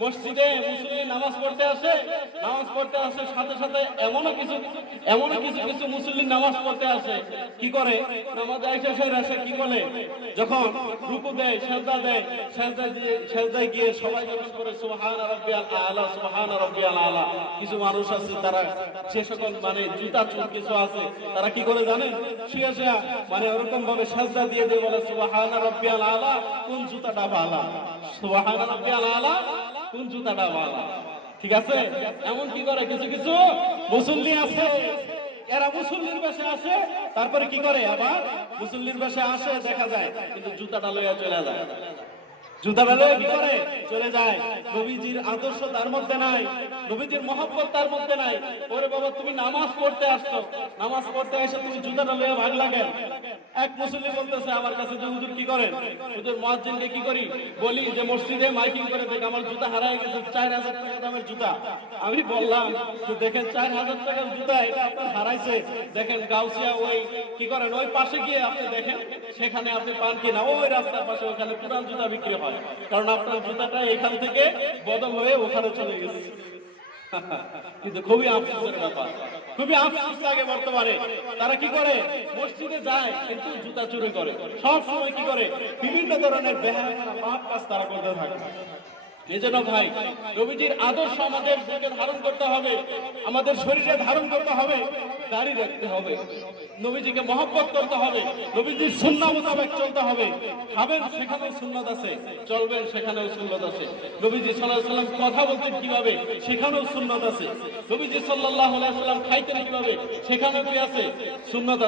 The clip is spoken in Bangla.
মসজিদে মুসল্লি নামাজ পড়তে আসে, সাথে সাথে এমনও কিছু কিছু মুসল্লি নামাজ পড়তে আসে, কি করে নামাজ এসে কি বলে, যখন রুকু দেয়, সেজদা দেয়, সেজদায় গিয়ে সবাই যখন করে সুবহান রাব্বিয়াল আলা, সুবহান রাব্বিয়াল আলা, কিছু মানুষ আছে তারা যে সকল মানে জুতা চুল কিছু আছে তারা কি করে জানেন, শুয়ে শুয়ে মানে ওরকম ভাবে সেজদা দিয়ে দিয়ে বলে সুবহান রাব্বিয়াল আলা, কোন জুতাটা ভালো, সুবহান রাব্বিয়াল আলা, কোন জুতাটা ভালো। ঠিক আছে, এমন কি করে কিছু কিছু মুসল্লি আছে, এরা মুসল্লির বেশে আসে, তারপরে কি করে আবার মুসল্লির বেশে আসে দেখা যায় কিন্তু জুতাটা লইয়া চলে যায়, জুতাটা লইয়া কি করে চলে যায়। নবীজির আদর্শ তার মধ্যে নাই, নবীজির মহব্বত তার মধ্যে নাই। ওরে বাবা, তুমি নামাজ পড়তে আসছো, নামাজ পড়তে এসে তুমি জুতাটা লইয়া ভাগ লাগেন। এক মুসল্লি বলতেছে আমার কাছে যে হুজুর কি করেন, হুজুর মুয়াজ্জিনকে কি করি বলি যে মসজিদে মাইকিং করে দেখ আমার জুতা হারায় গেছে, 4000 টাকা দামের জুতা। আমি বললাম তো দেখেন 4000 টাকার জুতা এটা আপনার হারাইছে, দেখেন গাউসিয়া ওই কি করেন ওই পাশে গিয়ে আপনি দেখেন সেখানে আপনি পান কিনা, ওই রাস্তার পাশে ওখানে পুরান জুতা বিক্রি হয়, কারণ আপনার জুতাটা এখান থেকে বদল হয়ে ওখানে চলে গেছে। কিন্তু খুবই আফসোসের ব্যাপার, খুবই আফসোস লাগে বর্তমানে তারা কি করে মসজিদে যায় কিন্তু জুতা চুরি করে, সব সময় কি করে বিভিন্ন ধরনের বেহায়া পাপ কাজ তারা করতে থাকে। এজন্য ভাই, নবীজির আদর্শ আমাদের বুকে ধারণ করতে হবে, আমাদের শরীরে ধারণ করতে হবে, দাড়ি রাখতে হবে, নবীজিকে মহব্বত করতে হবে, নবীজির সুন্নাহ মোতাবেক চলতে হবে। খাবেন সেখানেও সুন্নাত আছে, চলবেন সেখানেও সুন্নাত আছে। নবীজি সাল্লাল্লাহু আলাইহি ওয়াসাল্লাম কথা বলতেন কিভাবে সেখানেও সুন্নাত আছে। নবীজি সাল্লাল্লাহু আলাইহি ওয়াসাল্লাম খাইতেন কিভাবে সেখানেও কি আছে সুন্নাত।